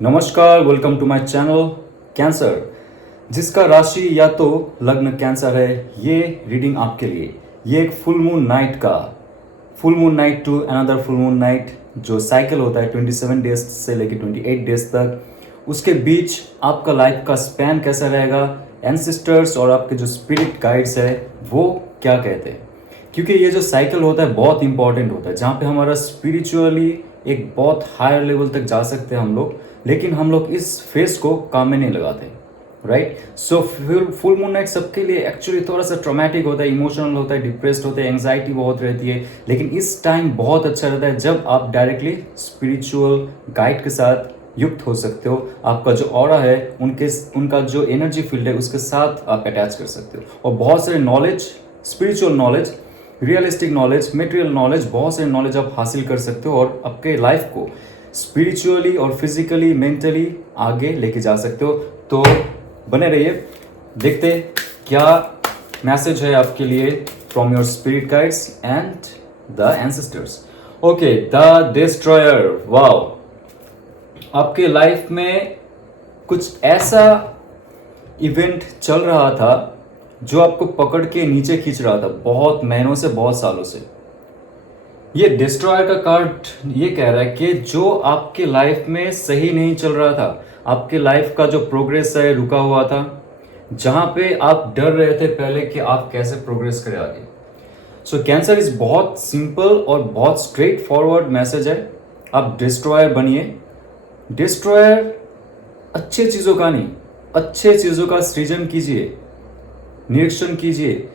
नमस्कार, welcome to my channel. Cancer, जिसका राशि या तो लग्न कैंसर है, ये रीडिंग आपके लिए। ये एक फुल मून नाइट का, full moon night to another full moon night जो साइकिल होता है 27 डेज से लेकर 28 डेज तक, उसके बीच आपका लाइफ का स्पैन कैसा रहेगा, एंसेस्टर्स और आपके जो स्पिरिट गाइड्स है वो क्या कहते हैं। क्योंकि ये जो साइकिल होता है बहुत इंपॉर्टेंट होता है, जहाँ पे हमारा स्पिरिचुअली एक बहुत हायर लेवल तक जा सकते हैं हम लोग, लेकिन हम लोग इस फेस को काम में नहीं लगाते। Right, so full moon night सबके लिए एक्चुअली थोड़ा सा ट्रॉमेटिक होता है, इमोशनल होता है, डिप्रेस्ड होता है, एंग्जाइटी बहुत रहती है। लेकिन इस टाइम बहुत अच्छा रहता है जब आप डायरेक्टली स्पिरिचुअल गाइड के साथ युक्त हो सकते हो। आपका जो ऑरा है उनका जो एनर्जी फील्ड है उसके साथ आप अटैच कर सकते हो, और बहुत सारे knowledge, spiritual knowledge, realistic knowledge, material knowledge, बहुत सारे नॉलेज आप हासिल कर सकते हो और आपके लाइफ को स्पिरिचुअली और फिजिकली मेंटली आगे लेके जा सकते हो। तो बने रहिए, देखते क्या मैसेज है आपके लिए from your spirit guides and the ancestors. Okay, the destroyer. Wow, आपके लाइफ में कुछ ऐसा इवेंट चल रहा था जो आपको पकड़ के नीचे खींच रहा था बहुत महीनों से, बहुत सालों से। ये डिस्ट्रॉयर का कार्ड ये कह रहा है कि जो आपके लाइफ में सही नहीं चल रहा था, आपके लाइफ का जो प्रोग्रेस है रुका हुआ था, जहां पे आप डर रहे थे पहले कि आप कैसे प्रोग्रेस करें आगे। सो कैंसर इज बहुत सिंपल और बहुत स्ट्रेट फॉरवर्ड मैसेज है। आप डिस्ट्रॉयर बनिए। डिस्ट्रॉयर अच्छे चीज़ों का नहीं, अच्छे चीज़ों का सृजन कीजिए, निरीक्षण कीजिए,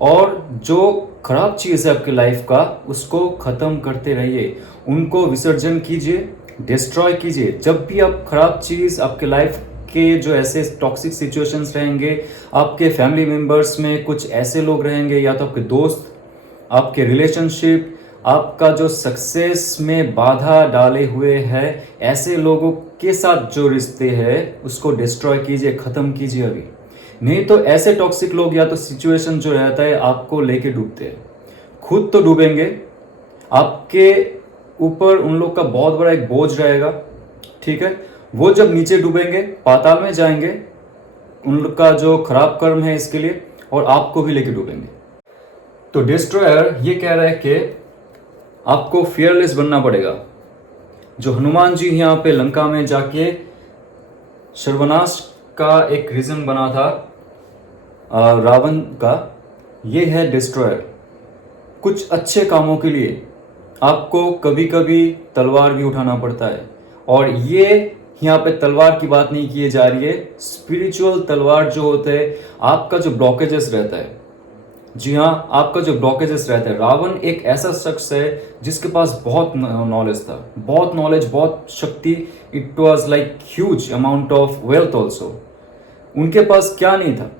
और जो खराब चीज़ है आपकी लाइफ का उसको ख़त्म करते रहिए, उनको विसर्जन कीजिए, डिस्ट्रॉय कीजिए। जब भी आप खराब चीज़ आपके लाइफ के जो ऐसे टॉक्सिक सिचुएशंस रहेंगे, आपके फैमिली मेम्बर्स में कुछ ऐसे लोग रहेंगे, या तो आपके दोस्त, आपके रिलेशनशिप, आपका जो सक्सेस में बाधा डाले हुए हैं, ऐसे लोगों के साथ जो रिश्ते हैं उसको डिस्ट्रॉय कीजिए, ख़त्म कीजिए अभी। नहीं तो ऐसे टॉक्सिक लोग या तो सिचुएशन जो रहता है आपको लेके डूबते हैं, खुद तो डूबेंगे, आपके ऊपर उन लोग का बहुत बड़ा एक बोझ रहेगा। ठीक है, वो जब नीचे डूबेंगे, पाताल में जाएंगे, उन लोग का जो खराब कर्म है इसके लिए, और आपको भी लेके डूबेंगे। तो डिस्ट्रॉयर ये कह रहा है कि आपको फियरलेस बनना पड़ेगा। जो हनुमान जी यहाँ पे लंका में जाके सर्वनाश का एक रीजन बना था रावण का, ये है डिस्ट्रॉयर। कुछ अच्छे कामों के लिए आपको कभी कभी तलवार भी उठाना पड़ता है, और ये यहाँ पे तलवार की बात नहीं की जा रही है, स्पिरिचुअल तलवार जो होते हैं, आपका जो ब्लॉकेजेस रहता है। जी हाँ, आपका जो ब्लॉकेजेस रहता है। रावण एक ऐसा शख्स है जिसके पास बहुत नॉलेज था, बहुत नॉलेज, बहुत शक्ति। It was like huge amount of wealth also. उनके पास क्या नहीं था,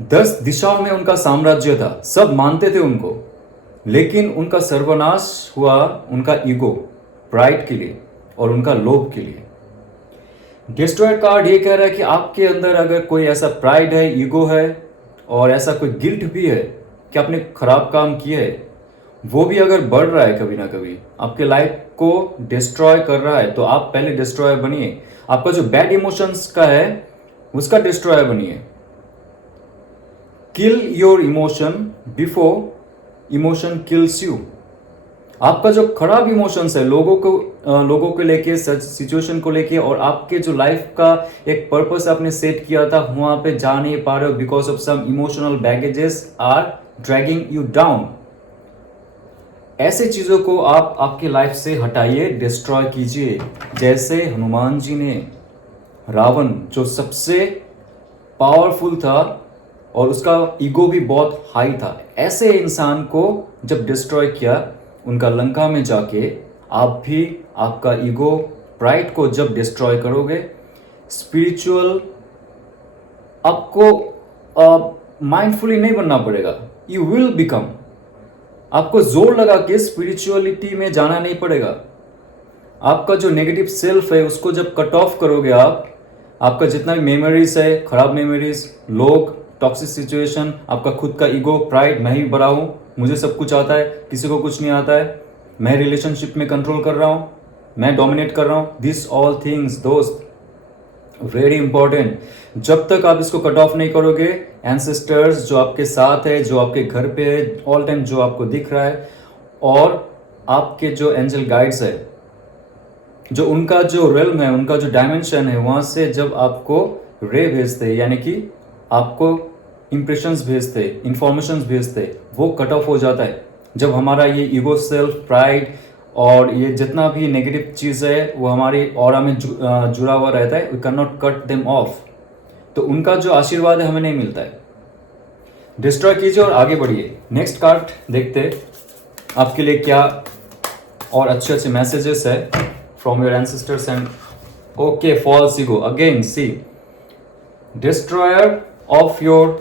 10 दिशाओं में उनका साम्राज्य था, सब मानते थे उनको, लेकिन उनका सर्वनाश हुआ उनका ईगो, प्राइड के लिए और उनका लोभ के लिए। डिस्ट्रॉय कार्ड ये कह रहा है कि आपके अंदर अगर कोई ऐसा प्राइड है, ईगो है, और ऐसा कोई गिल्ट भी है कि आपने खराब काम किए है, वो भी अगर बढ़ रहा है कभी ना कभी, आपके लाइफ को डिस्ट्रॉय कर रहा है, तो आप पहले डिस्ट्रॉयर बनिए। आपका जो बैड इमोशंस का है उसका डिस्ट्रॉयर बनिए। Kill your emotion before emotion kills you. आपका जो खराब इमोशंस है लोगों को लेके, सिचुएशन को लेके, और आपके जो लाइफ का एक पर्पस आपने सेट किया था वहां पे जा नहीं पा रहे हो, because of some emotional baggages are dragging you down. ऐसे चीजों को आप आपके लाइफ से हटाइए, डिस्ट्रॉय कीजिए। जैसे हनुमान जी ने रावण, जो सबसे पावरफुल था और उसका ईगो भी बहुत हाई था, ऐसे इंसान को जब डिस्ट्रॉय किया उनका लंका में जाके, आप भी आपका ईगो, प्राइड को जब डिस्ट्रॉय करोगे, स्पिरिचुअल आपको माइंडफुली नहीं बनना पड़ेगा, यू विल बिकम। आपको जोर लगा के स्पिरिचुअलिटी में जाना नहीं पड़ेगा। आपका जो नेगेटिव सेल्फ है उसको जब कट ऑफ करोगे आप, आपका जितना भी मेमोरीज है, खराब मेमोरीज, लोग, टॉक्सिक सिचुएशन, आपका खुद का ईगो, प्राइड, मैं ही बड़ा हूं, मुझे सब कुछ आता है, किसी को कुछ नहीं आता है, मैं रिलेशनशिप में कंट्रोल कर रहा हूं, मैं डोमिनेट कर रहा हूँ, दिस ऑल थिंग्स दोस्त वेरी इंपॉर्टेंट। जब तक आप इसको कट ऑफ नहीं करोगे, एंसेस्टर्स जो आपके साथ है, जो आपके घर पे है, ऑल टाइम जो आपको दिख रहा है, और आपके जो एंजल गाइड्स है, जो उनका जो रेल्म है, उनका जो डायमेंशन है, वहां से जब आपको रे भेजते हैं, यानी कि आपको इंप्रेशंस भेजते, इंफॉर्मेशंस भेजते, वो कट ऑफ हो जाता है। जब हमारा ये ईगो, सेल्फ, प्राइड और ये जितना भी नेगेटिव चीज़ है वो हमारी ऑरा में जुड़ा हुआ रहता है, we can not cut them off. तो उनका जो आशीर्वाद है हमें नहीं मिलता है। डिस्ट्रॉय कीजिए और आगे बढ़िए। नेक्स्ट कार्ड देखते हैं आपके लिए क्या और अच्छे अच्छे मैसेजेस है from your ancestors and okay false ego. Again see destroyer of your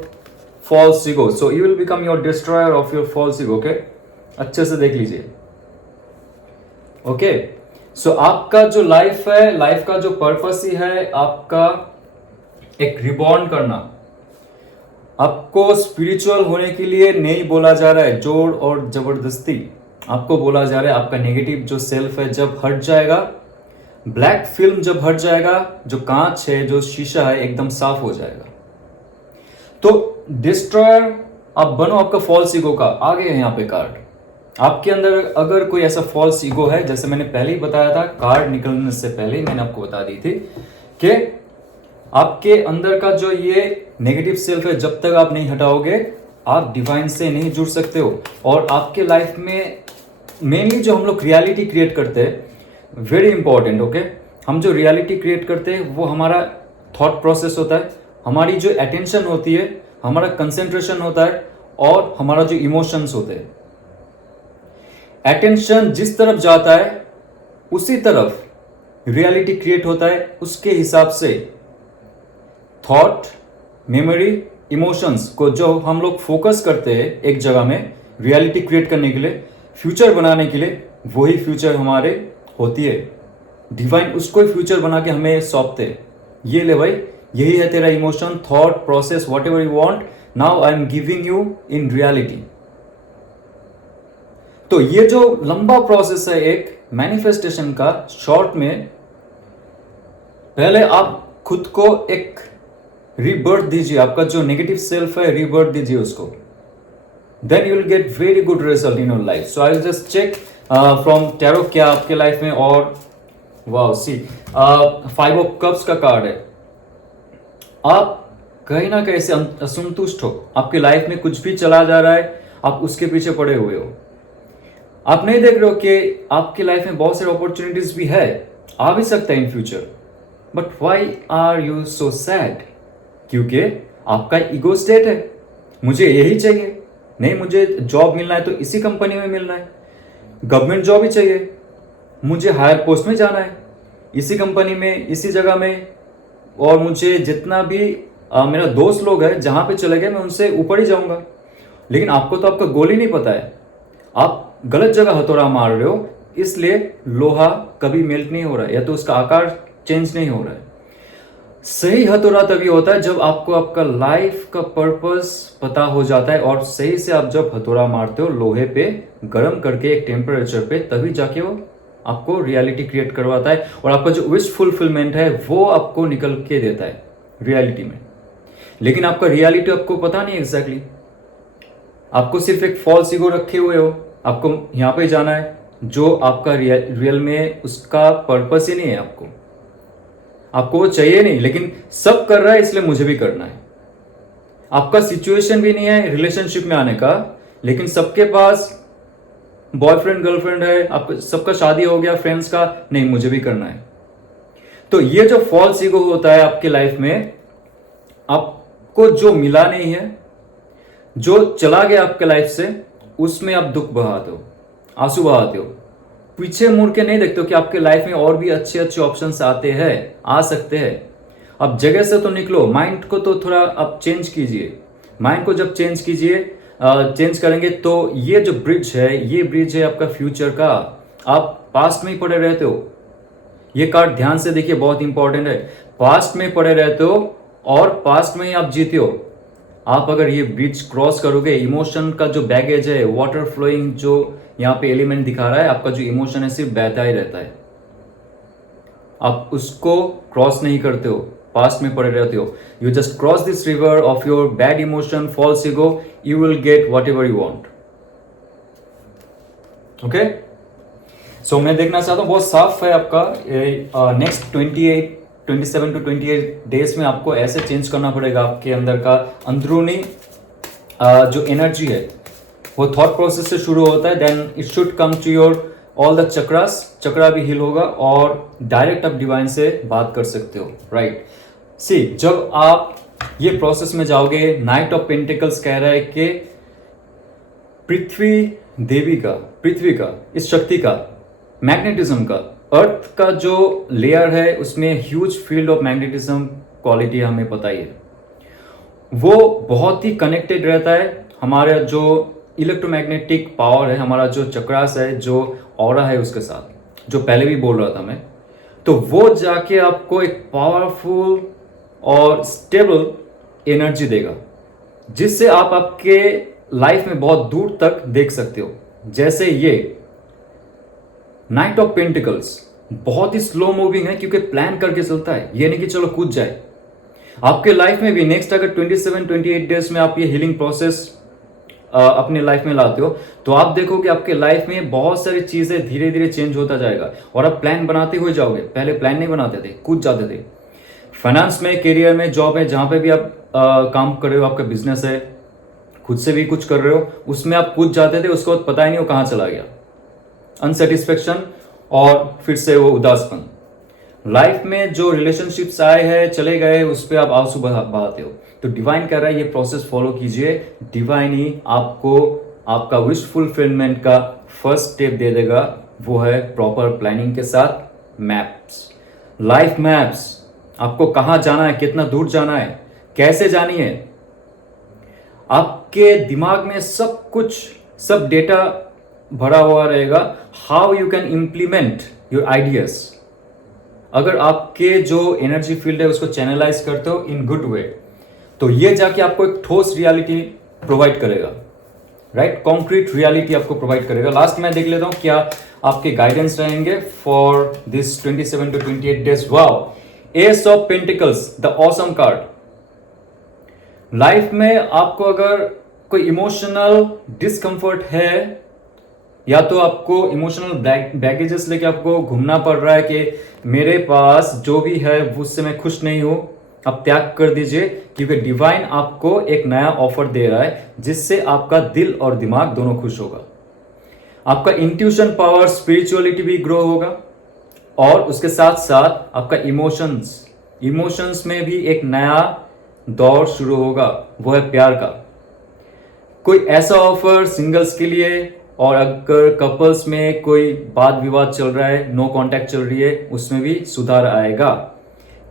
false ego, so you will become your destroyer of your false ego. Okay, अच्छे से देख लीजिए। ओके, सो आपका जो लाइफ है, लाइफ का जो पर्पस ही है आपका एक रिबॉर्न करना। आपको स्पिरिचुअल होने के लिए नहीं बोला जा रहा है जोर और जबरदस्ती, आपको बोला जा रहा है आपका नेगेटिव जो सेल्फ है जब हट जाएगा, ब्लैक फिल्म जब हट जाएगा, जो कांच है, जो शीशा है, एकदम साफ हो जाएगा। तो डिस्ट्रॉयर आप बनो आपका फॉल्स ईगो का। आगे है यहाँ पे कार्ड, आपके अंदर अगर कोई ऐसा फॉल्स ईगो है, जैसे मैंने पहले ही बताया था, कार्ड निकलने से पहले ही मैंने आपको बता दी थी कि आपके अंदर का जो ये नेगेटिव सेल्फ है, जब तक आप नहीं हटाओगे आप डिवाइन से नहीं जुड़ सकते हो। और आपके लाइफ में मेनली जो हम लोग रियलिटी क्रिएट करते हैं, वेरी इंपॉर्टेंट। ओके, हम जो रियलिटी क्रिएट करते हैं वो हमारा थॉट प्रोसेस होता है, हमारी जो अटेंशन होती है, हमारा कंसेंट्रेशन होता है, और हमारा जो इमोशंस होते हैं। अटेंशन जिस तरफ जाता है उसी तरफ रियलिटी क्रिएट होता है। उसके हिसाब से थॉट, मेमोरी, इमोशंस को जो हम लोग फोकस करते हैं एक जगह में रियलिटी क्रिएट करने के लिए, फ्यूचर बनाने के लिए, वही फ्यूचर हमारे होती है। डिवाइन उसको ही फ्यूचर बना के हमें सौंपते हैं। ये ले भाई, यही है तेरा emotion, thought process, what ever you want, now I am giving you in reality. तो ये जो लंबा प्रोसेस है एक मैनिफेस्टेशन का, शॉर्ट में पहले आप खुद को एक रीबर्थ दीजिए, आपका जो नेगेटिव सेल्फ है रीबर्थ दीजिए उसको, then you will get very good result in your life. So I will just check from tarot क्या आपके लाइफ में। और वाओ, सी 5 ऑफ कप्स का कार्ड है। आप कहीं ना कहीं से असंतुष्ट हो, आपके लाइफ में कुछ भी चला जा रहा है, आप उसके पीछे पड़े हुए हो। आप नहीं देख रहे हो कि आपकी लाइफ में बहुत सारे अपॉर्चुनिटीज भी है, आ भी सकता है in future, but why are you so sad? क्योंकि आपका ईगो स्टेट है, मुझे यही चाहिए, नहीं मुझे जॉब मिलना है तो इसी कंपनी में मिलना है, गवर्नमेंट जॉब ही चाहिए, मुझे हायर पोस्ट में जाना है, इसी कंपनी में, इसी जगह में, और मुझे जितना भी मेरा दोस्त लोग है जहां पे चले गए मैं उनसे ऊपर ही जाऊंगा। लेकिन आपको तो आपका गोल ही नहीं पता है, आप गलत जगह हथौड़ा मार रहे हो, इसलिए लोहा कभी मेल्ट नहीं हो रहा है, या तो उसका आकार चेंज नहीं हो रहा है। सही हथौड़ा तभी होता है जब आपको आपका लाइफ का पर्पस पता हो जाता है, और सही से आप जब हथौड़ा मारते हो लोहे पे गर्म करके एक टेम्परेचर पे, तभी जाके वो आपको रियलिटी क्रिएट करवाता है, और आपका जो विश फुलफिलमेंट है वो आपको निकल के देता है रियलिटी में। लेकिन आपका रियलिटी आपको पता नहीं एग्जैक्टली, आपको सिर्फ एक फॉल्स ईगो रखे हुए हो, आपको यहाँ पे जाना है जो आपका रियल में उसका पर्पस ही नहीं है। आपको वो चाहिए नहीं, लेकिन सब कर रहा है इसलिए मुझे भी करना है। आपका सिचुएशन भी नहीं है रिलेशनशिप में आने का, लेकिन सबके पास बॉयफ्रेंड गर्लफ्रेंड है, आपका सबका शादी हो गया, फ्रेंड्स का, नहीं मुझे भी करना है। तो ये जो फॉल्स ईगो होता है आपके लाइफ में, आपको जो मिला नहीं है, जो चला गया आपके लाइफ से, उसमें आप दुख बहाते हो, आंसू बहाते हो, पीछे मुड़ के नहीं देखते हो कि आपके लाइफ में और भी अच्छे अच्छे ऑप्शंस आते हैं, आ सकते हैं। अब जगह से तो निकलो, माइंड को तो थोड़ा आप चेंज कीजिए। माइंड को जब चेंज करेंगे तो ये जो ब्रिज है, ये ब्रिज है आपका फ्यूचर का। आप पास्ट में ही पड़े रहते हो, ये कार्ड ध्यान से देखिए, बहुत इंपॉर्टेंट है। पास्ट में पड़े रहते हो और पास्ट में ही आप जीते हो। आप अगर ये ब्रिज क्रॉस करोगे, इमोशन का जो बैगेज है, वाटर फ्लोइंग जो यहाँ पे एलिमेंट दिखा रहा है, आपका जो इमोशन है सिर्फ बहता ही रहता है। आप उसको क्रॉस नहीं करते हो, पास्ट में पड़े रहते हो. You just cross this river of your bad emotion, false ego, you will get whatever you want. Okay, so मैं देखना चाहता हूँ बहुत साफ है आपका. नेक्स्ट 27 to 28 डेज में आपको ऐसे चेंज करना पड़ेगा आपके अंदर का अंदरूनी जो एनर्जी है. वो थॉट प्रोसेस से शुरू होता है, then it should come to your all the chakras. Chakra भी हील होगा और डायरेक्ट आप डिवाइन से बात कर सकते हो. राइट, सी जब आप ये प्रोसेस में जाओगे, नाइट ऑफ पेंटिकल्स कह रहा है कि पृथ्वी देवी का, पृथ्वी का, इस शक्ति का, मैग्नेटिज्म का, अर्थ का जो लेयर है उसमें huge field of magnetism quality हमें पता ही है. वो बहुत ही कनेक्टेड रहता है हमारा जो इलेक्ट्रोमैग्नेटिक पावर है, हमारा जो चक्रास है, जो ऑरा है उसके साथ, जो पहले भी बोल रहा था मैं. तो वो जाके आपको एक पावरफुल और स्टेबल एनर्जी देगा जिससे आप आपके लाइफ में बहुत दूर तक देख सकते हो. जैसे ये नाइट ऑफ पेंटिकल्स बहुत ही स्लो मूविंग है क्योंकि प्लान करके चलता है, ये नहीं कि चलो कूद जाए. आपके लाइफ में भी नेक्स्ट अगर 27-28 डेज में आप ये हीलिंग प्रोसेस अपने लाइफ में लाते हो तो आप देखोगे आपके लाइफ में बहुत सारी चीजें धीरे धीरे चेंज होता जाएगा और आप प्लान बनाते हुए जाओगे. पहले प्लान नहीं बनाते थे, कूद जाते थे. फाइनेंस में, करियर में, जॉब में, जहां पे भी आप काम कर रहे हो, आपका बिजनेस है, खुद से भी कुछ कर रहे हो, उसमें आप कूद जाते थे, उसको पता ही नहीं वो कहां चला गया. अनसेटिस्फेक्शन और फिर से वो उदासपन. लाइफ में जो रिलेशनशिप्स आए हैं, चले गए, उस पर आप आंसू बहाते हो. तो डिवाइन कह रहा है ये प्रोसेस फॉलो कीजिए. डिवाइन ही आपको आपका विश फुलफिलमेंट का फर्स्ट स्टेप दे देगा. वो है प्रॉपर प्लानिंग के साथ मैप्स, लाइफ मैप्स. आपको कहां जाना है, कितना दूर जाना है, कैसे जानी है. आपके दिमाग में सब कुछ, सब डेटा भरा हुआ रहेगा. How you can implement your ideas. अगर आपके जो एनर्जी फील्ड है उसको चैनलाइज करते हो इन गुड वे, तो ये जाके आपको एक ठोस रियलिटी प्रोवाइड करेगा. राइट, कॉन्क्रीट रियलिटी आपको प्रोवाइड करेगा. लास्ट में देख लेता हूं क्या आपके गाइडेंस रहेंगे for this 27 to 28 days. Wow, S of pentacles, the awesome card. Life में आपको अगर कोई इमोशनल डिस्कंफर्ट है या तो आपको इमोशनल बैगेजेस लेके आपको घूमना पड़ रहा है कि मेरे पास जो भी है उससे मैं खुश नहीं हूं, आप त्याग कर दीजिए क्योंकि डिवाइन आपको एक नया ऑफर दे रहा है जिससे आपका दिल और दिमाग दोनों खुश होगा. आपका इंट्यूशन पावर, स्पिरिचुअलिटी भी ग्रो होगा और उसके साथ साथ आपका इमोशंस में भी एक नया दौर शुरू होगा. वो है प्यार का. कोई ऐसा ऑफर सिंगल्स के लिए, और अगर कपल्स में कोई वाद विवाद चल रहा है, नो कांटेक्ट चल रही है, उसमें भी सुधार आएगा.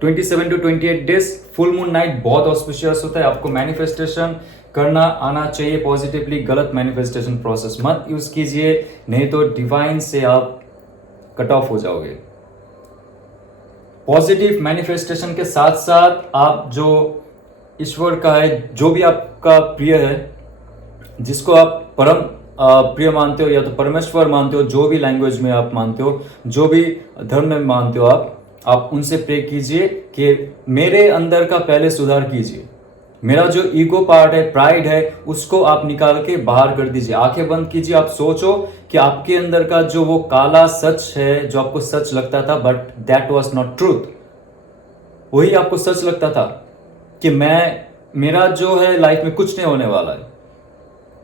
27 to 28 days. Full moon night बहुत ऑस्पिशियस होता है. आपको मैनिफेस्टेशन करना आना चाहिए पॉजिटिवली. गलत मैनिफेस्टेशन प्रोसेस मत यूज कीजिए, नहीं तो डिवाइन से आप कट ऑफ हो जाओगे. पॉजिटिव मैनिफेस्टेशन के साथ साथ आप जो ईश्वर का है, जो भी आपका प्रिय है, जिसको आप परम प्रिय मानते हो या तो परमेश्वर मानते हो, जो भी लैंग्वेज में आप मानते हो, जो भी धर्म में मानते हो, आप उनसे प्रे कीजिए कि मेरे अंदर का पहले सुधार कीजिए. मेरा जो ईगो पार्ट है, प्राइड है, उसको आप निकाल के बाहर कर दीजिए. आंखें बंद कीजिए. आप सोचो कि आपके अंदर का जो वो काला सच है, जो आपको सच लगता था but that was not truth, वही आपको सच लगता था कि मेरा जो है लाइफ में कुछ नहीं होने वाला है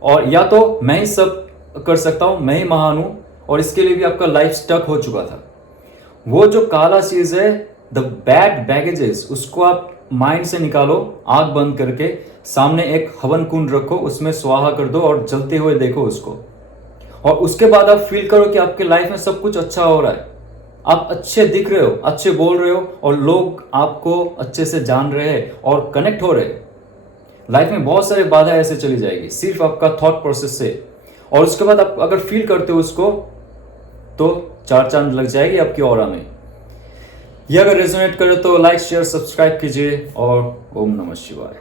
और या तो मैं ही सब कर सकता हूं, मैं ही महान हूं, और इसके लिए भी आपका लाइफ स्टक हो चुका था. वो जो काला चीज है, द बैड बैगेजेस, उसको आप माइंड से निकालो. आंख बंद करके सामने एक हवन कुंड रखो, उसमें स्वाहा कर दो और जलते हुए देखो उसको. और उसके बाद आप फील करो कि आपके लाइफ में सब कुछ अच्छा हो रहा है. आप अच्छे दिख रहे हो, अच्छे बोल रहे हो और लोग आपको अच्छे से जान रहे हैं और कनेक्ट हो रहे हैं. लाइफ में बहुत सारे बाधा ऐसे चली जाएगी सिर्फ आपका थॉट प्रोसेस से. और उसके बाद आप अगर फील करते हो उसको, तो 4 चांद लग जाएगी आपकी ऑरा में. ये अगर रेजोनेट करे तो लाइक, शेयर, सब्सक्राइब कीजिए और ओम नमः शिवाय.